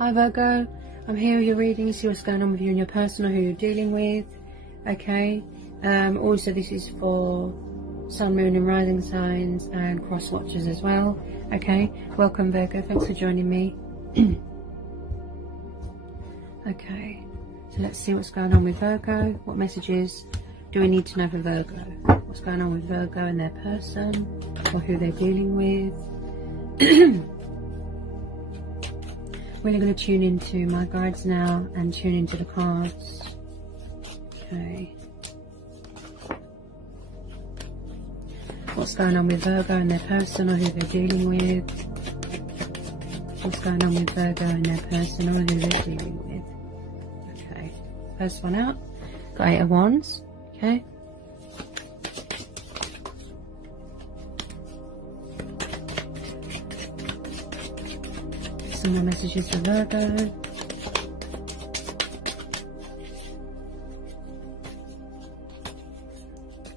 Hi Virgo, I'm here with your reading to see what's going on with you and your person or who you're dealing with. Okay, also this is for Sun, Moon and Rising signs and cross watchers as well. Okay, welcome Virgo, thanks for joining me. Okay, so let's see what's going on with Virgo. What messages do we need to know for Virgo? What's going on with Virgo and their person or who they're dealing with? We're going to tune into my guides now and tune into the cards. Okay. What's going on with Virgo and their person or who they're dealing with? What's going on with Virgo and their person or who they're dealing with? Okay. First one out. Got 8 of Wands. Okay. Some more messages for Virgo.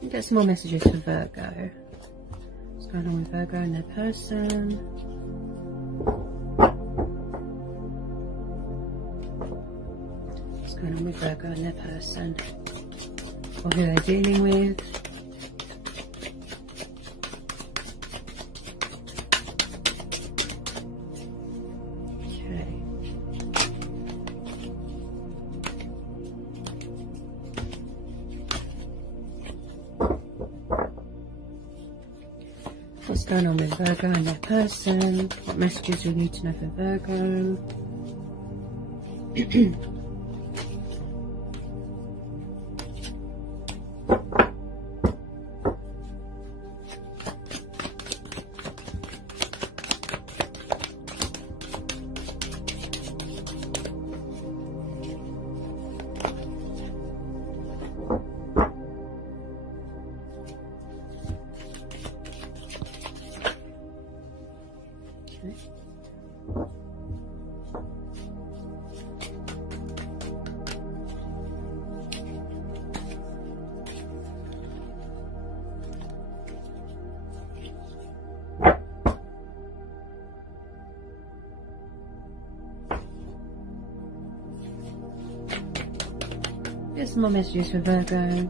Get some more messages for Virgo. What's going on with Virgo and their person? What's going on with Virgo and their person? Or who they're dealing with? What's going on with Virgo and their person? What messages we need to know for Virgo? Get some more messages for Virgo.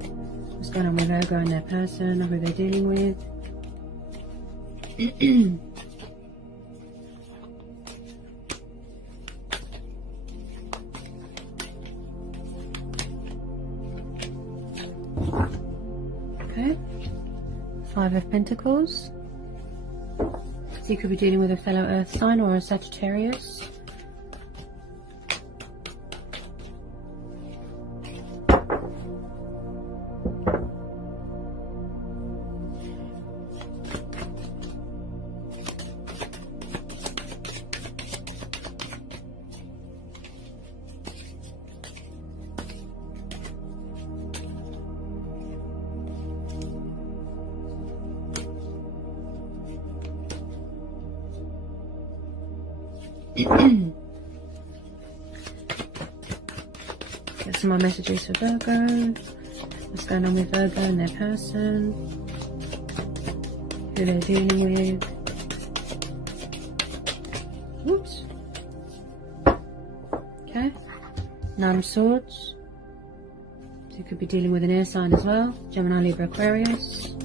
What's going on with Virgo and their person or who they're dealing with? Okay. 5 of Pentacles. So you could be dealing with a fellow Earth sign or a Sagittarius. Get some more messages for Virgo. What's going on with Virgo and their person? Who they're dealing with? Oops. Okay. 9 of Swords. So you could be dealing with an air sign as well. Gemini, Libra, Aquarius.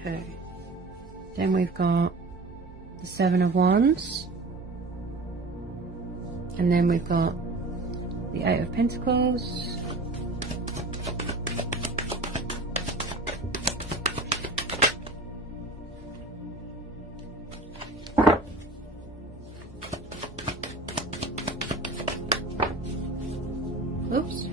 Okay. Then we've got the 7 of Wands. And then we've got the 8 of Pentacles. Oops.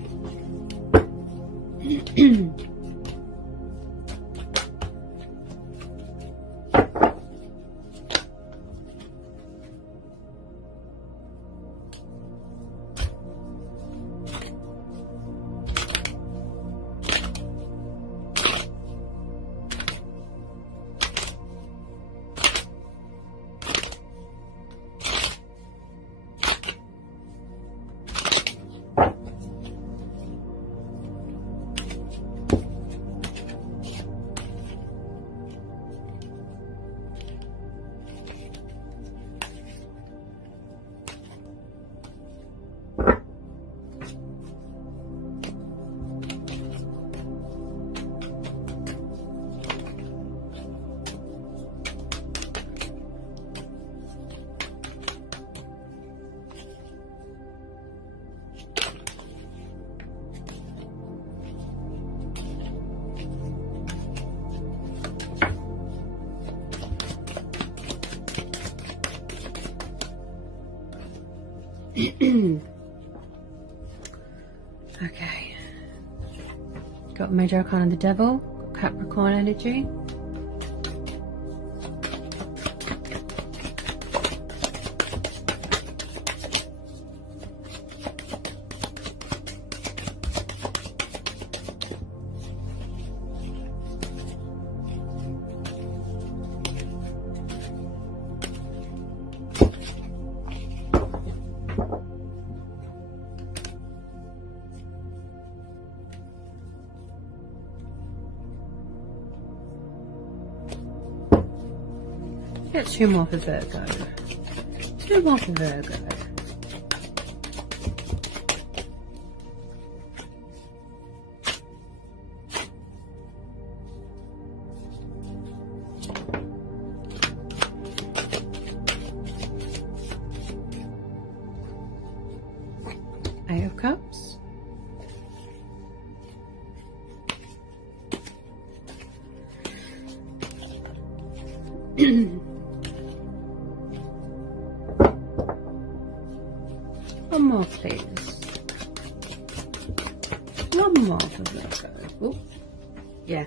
Okay. Got Major Arcana the Devil, got Capricorn energy. Get 2 more for Virgo. 2 more for Virgo. Eight of Cups. One more, please. One more for Virgo. Oh, yeah.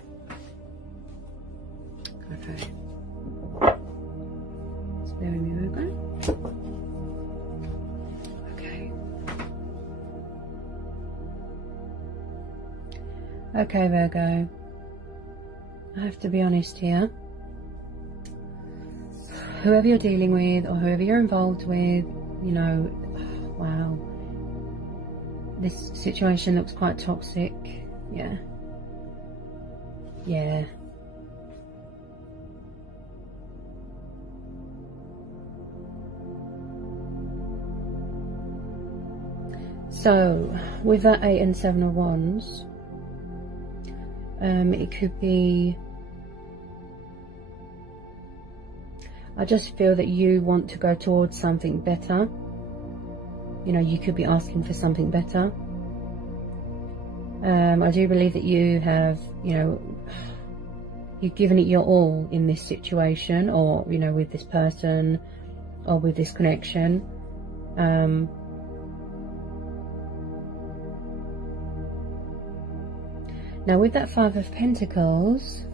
Okay. Spare me, Virgo. Okay. Okay, Virgo. I have to be honest here. Whoever you're dealing with or whoever you're involved with, you know, wow, this situation looks quite toxic. Yeah. Yeah. So, with that 8 and 7 of Wands, it could be, I just feel that you want to go towards something better. You know, you could be asking for something better. I do believe that you have, you know, you've given it your all in this situation, or, you know, with this person, or with this connection. Now, with that 5 of Pentacles,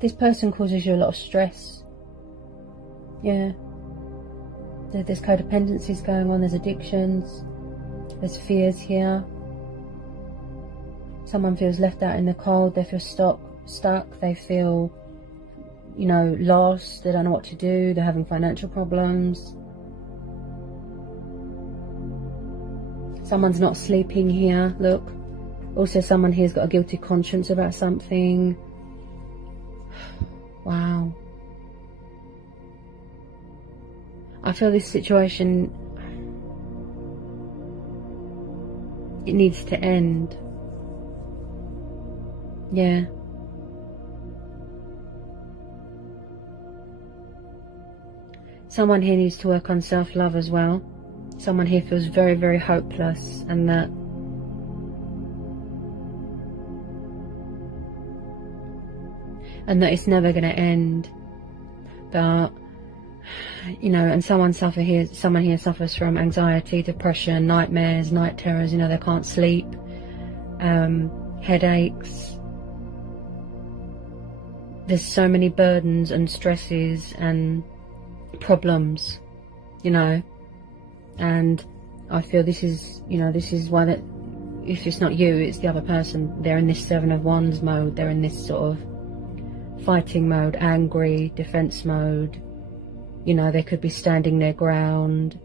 this person causes you a lot of stress. Yeah. There's codependencies going on, there's addictions, there's fears here. Someone feels left out in the cold, they feel stuck, they feel, you know, lost, they don't know what to do, they're having financial problems. Someone's not sleeping here, look. Also, someone here's got a guilty conscience about something. Wow. I feel this situation, it needs to end. Yeah. Someone here needs to work on self-love as well. Someone here feels very, very hopeless, and that it's never going to end. But, you know, and someone here suffers from anxiety, depression, nightmares, night terrors. You know, they can't sleep, headaches. There's so many burdens and stresses and problems, you know. And I feel this is, you know, this is why that, if it's not you, it's the other person. They're in this 7 of Wands mode. They're in this sort of fighting mode, angry, defense mode. You know, they could be standing their ground,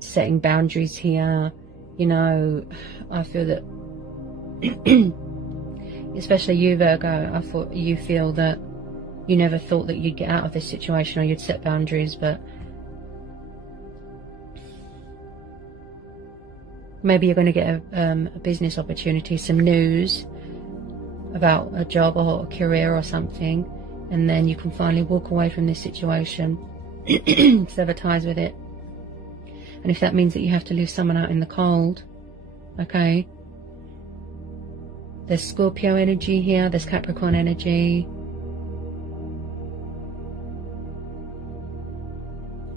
setting boundaries here. You know, I feel that, especially you, Virgo, you feel that you never thought that you'd get out of this situation or you'd set boundaries, but maybe you're going to get a business opportunity, some news about a job or a career or something, and then you can finally walk away from this situation, sever ties with it. And if that means that you have to leave someone out in the cold, okay. There's Scorpio energy here, there's Capricorn energy.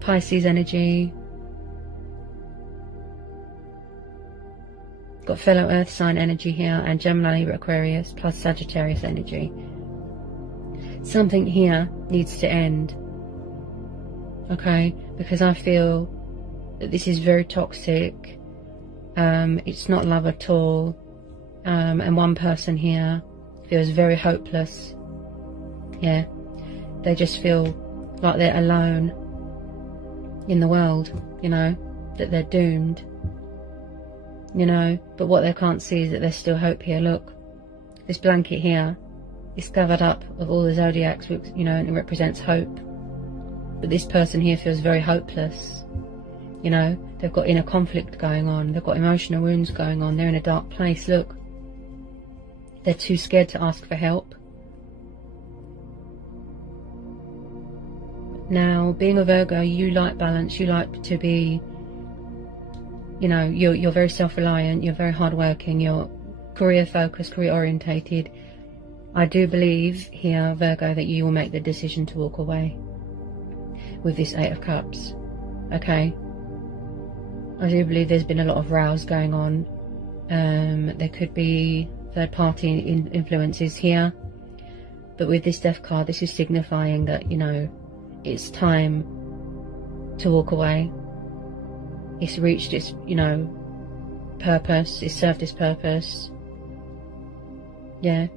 Pisces energy. Got fellow earth sign energy here, and Gemini, Libra, Aquarius, plus Sagittarius energy. Something here needs to end, okay? Because I feel that this is very toxic. It's not love at all. And one person here feels very hopeless. Yeah, they just feel like they're alone in the world, you know, that they're doomed, you know. But what they can't see is that there's still hope here. Look, this blanket here is covered up of all the zodiacs, you know, and it represents hope. But this person here feels very hopeless, you know. They've got inner conflict going on, they've got emotional wounds going on, they're in a dark place. Look, they're too scared to ask for help. Now, being a Virgo, you like balance, you like to be, you know, you're very self-reliant, you're very hardworking, you're career focused, career orientated. I do believe here, Virgo, that you will make the decision to walk away with this Eight of Cups, okay? I do believe there's been a lot of rows going on. There could be third-party influences here, but with this Death card, this is signifying that, you know, it's time to walk away. It's reached its, you know, purpose. It's served its purpose. Yeah.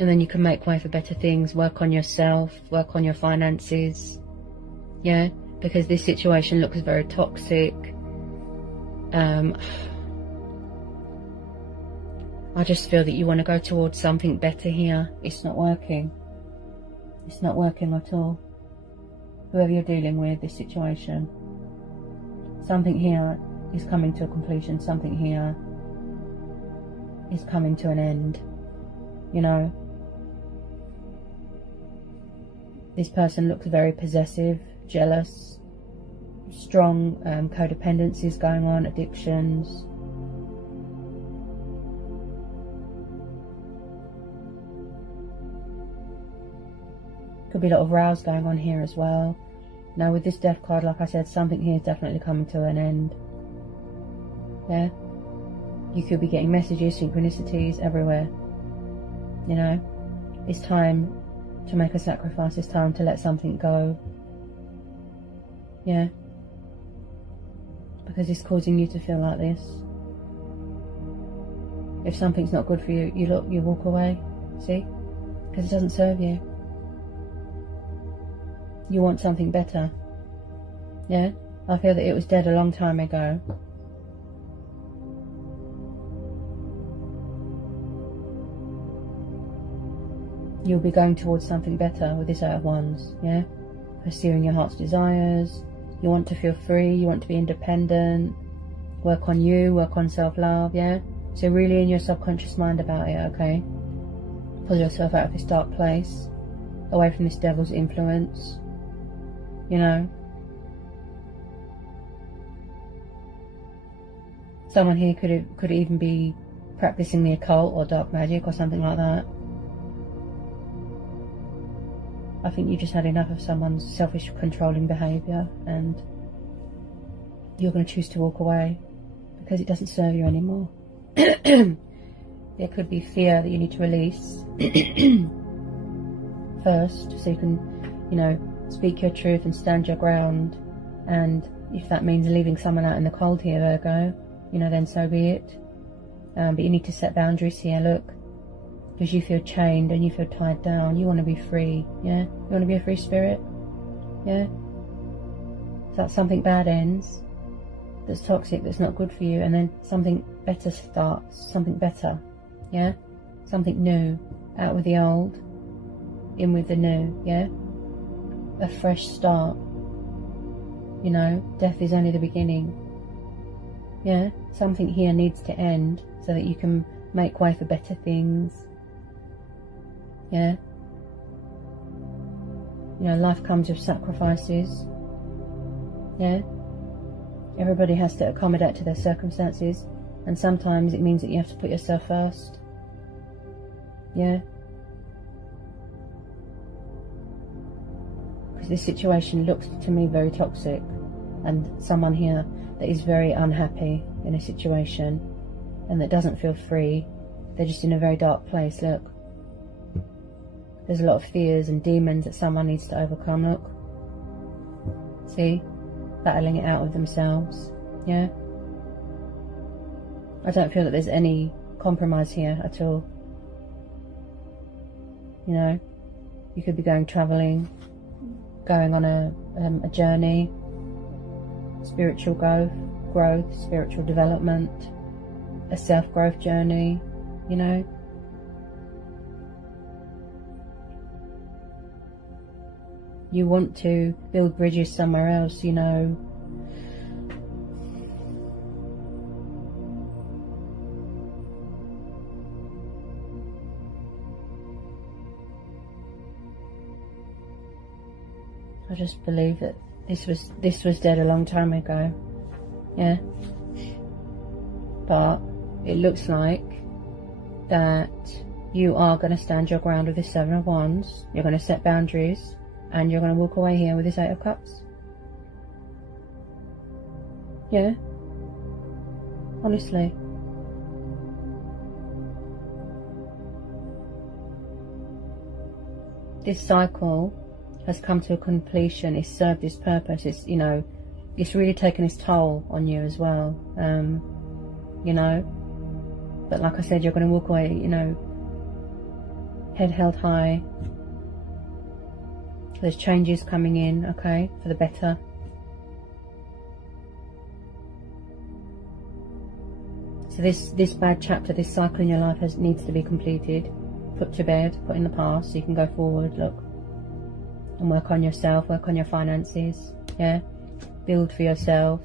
And then you can make way for better things. Work on yourself. Work on your finances. Yeah. Because this situation looks very toxic. I just feel that you want to go towards something better here. It's not working. It's not working at all. Whoever you're dealing with, this situation, something here is coming to a completion, something here is coming to an end, you know. This person looks very possessive, jealous, strong codependencies going on, addictions. Could be a lot of rows going on here as well. Now with this Death card, like I said, something here is definitely coming to an end. Yeah. You could be getting messages, synchronicities everywhere. You know, it's time to make a sacrifice. It's time to let something go. Yeah. Because it's causing you to feel like this. If something's not good for you, you walk away. See? Because it doesn't serve you. You want something better. Yeah? I feel that it was dead a long time ago. You'll be going towards something better with this Eight of Wands. Yeah? Pursuing your heart's desires. You want to feel free. You want to be independent. Work on you. Work on self-love. Yeah? So really in your subconscious mind about it, okay? Pull yourself out of this dark place. Away from this devil's influence. You know, someone here could even be practicing the occult or dark magic or something like that. I think you just had enough of someone's selfish, controlling behaviour, and you're going to choose to walk away because it doesn't serve you anymore. There could be fear that you need to release first, so you can, you know, speak your truth and stand your ground. And if that means leaving someone out in the cold here, Virgo, you know, then so be it. But you need to set boundaries here, look, because you feel chained and you feel tied down. You want to be free, yeah? You want to be a free spirit, yeah? So that something bad ends, that's toxic, that's not good for you, and then something better starts, something better, yeah? Something new, out with the old, in with the new, yeah? A fresh start. You know, death is only the beginning. Yeah, something here needs to end so that you can make way for better things. Yeah. You know, life comes with sacrifices. Yeah. Everybody has to accommodate to their circumstances, and sometimes it means that you have to put yourself first. Yeah. because this situation looks to me very toxic, and someone here that is very unhappy in a situation and that doesn't feel free. They're just in a very dark place. Look, there's a lot of fears and demons that someone needs to overcome. Look, see, battling it out of themselves. Yeah, I don't feel that there's any compromise here at all. You know, you could be going traveling, going on a journey, spiritual growth, spiritual development, a self-growth journey, you know. You want to build bridges somewhere else, you know. I just believe that this was dead a long time ago. Yeah. But it looks like that you are going to stand your ground with this Seven of Wands. You're going to set boundaries, and you're going to walk away here with this Eight of Cups. Yeah. Honestly. This cycle has come to a completion. It's served its purpose. It's, you know, it's really taken its toll on you as well. You know, but like I said, you're going to walk away, you know, head held high. There's changes coming in, okay, for the better. So this bad chapter, this cycle in your life needs to be completed, put to bed, put in the past, so you can go forward. Look, and work on yourself, work on your finances, yeah, build for yourself,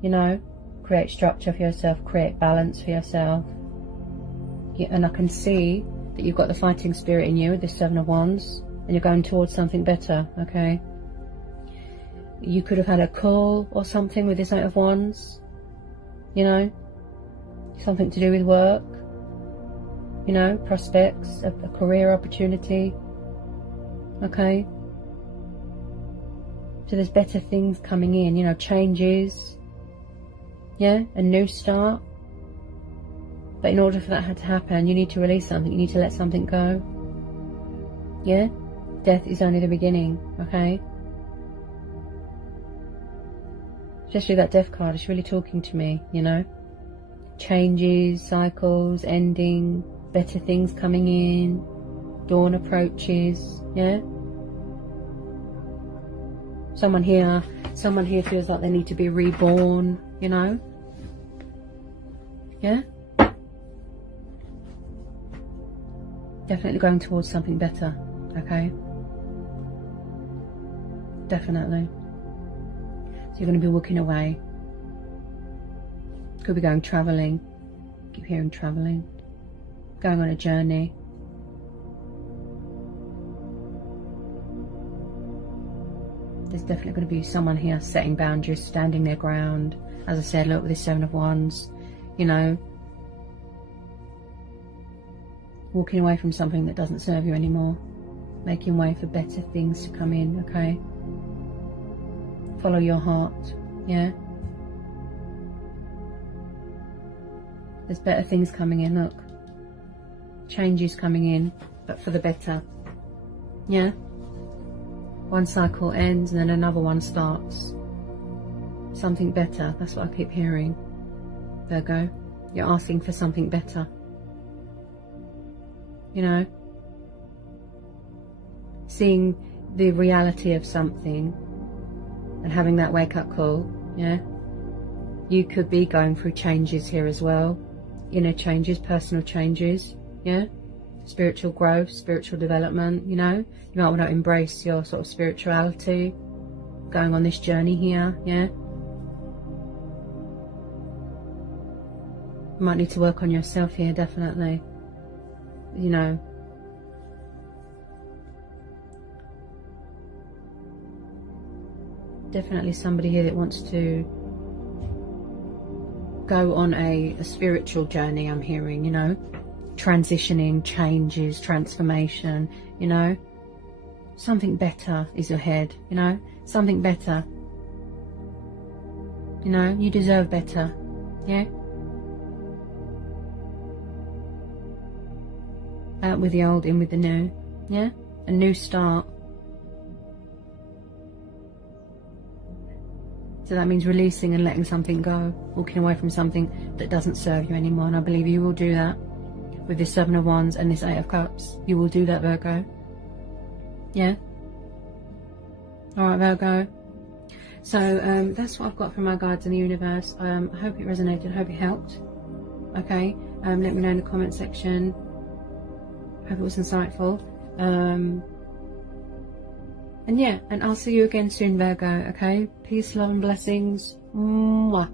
you know, create structure for yourself, create balance for yourself. Yeah, and I can see that you've got the fighting spirit in you with this Seven of Wands, and you're going towards something better, okay. You could have had a call or something with this Eight of Wands, you know, something to do with work, you know, prospects, a career opportunity. Okay, so there's better things coming in, you know, changes, yeah, a new start. But in order for that to happen, you need to release something, you need to let something go. Yeah, death is only the beginning, okay. Especially that death card, it's really talking to me, you know. Changes, cycles, ending, better things coming in, dawn approaches, yeah. Someone here feels like they need to be reborn, you know. Yeah. Definitely going towards something better, okay. Definitely. So you're going to be walking away. Could be going traveling. Keep hearing traveling. Going on a journey. There's definitely going to be someone here setting boundaries, standing their ground. As I said, look, with this Seven of Wands, you know, walking away from something that doesn't serve you anymore, making way for better things to come in, okay? Follow your heart, yeah? There's better things coming in, look. Changes coming in, but for the better, yeah? One cycle ends and then another one starts. Something better, that's what I keep hearing. Virgo, you're asking for something better. You know, seeing the reality of something and having that wake-up call, yeah. You could be going through changes here as well. Inner changes, personal changes, yeah. Spiritual growth, spiritual development, you know. You might want to embrace your sort of spirituality, going on this journey here, yeah. You might need to work on yourself here, definitely. You know, definitely somebody here that wants to go on a spiritual journey, I'm hearing, you know, transitioning, changes, transformation, you know, something better is ahead, you know, something better. You know, you deserve better, yeah? Out with the old, in with the new, yeah? A new start. So that means releasing and letting something go, walking away from something that doesn't serve you anymore. And I believe you will do that with this Seven of Wands and this Eight of Cups. You will do that, Virgo. Yeah? Alright, Virgo. So that's what I've got from my guides in the universe. I hope it resonated. I hope it helped. Okay? Let me know in the comment section. Hope it was insightful. And yeah, and I'll see you again soon, Virgo, okay? Peace, love and blessings. Mwah.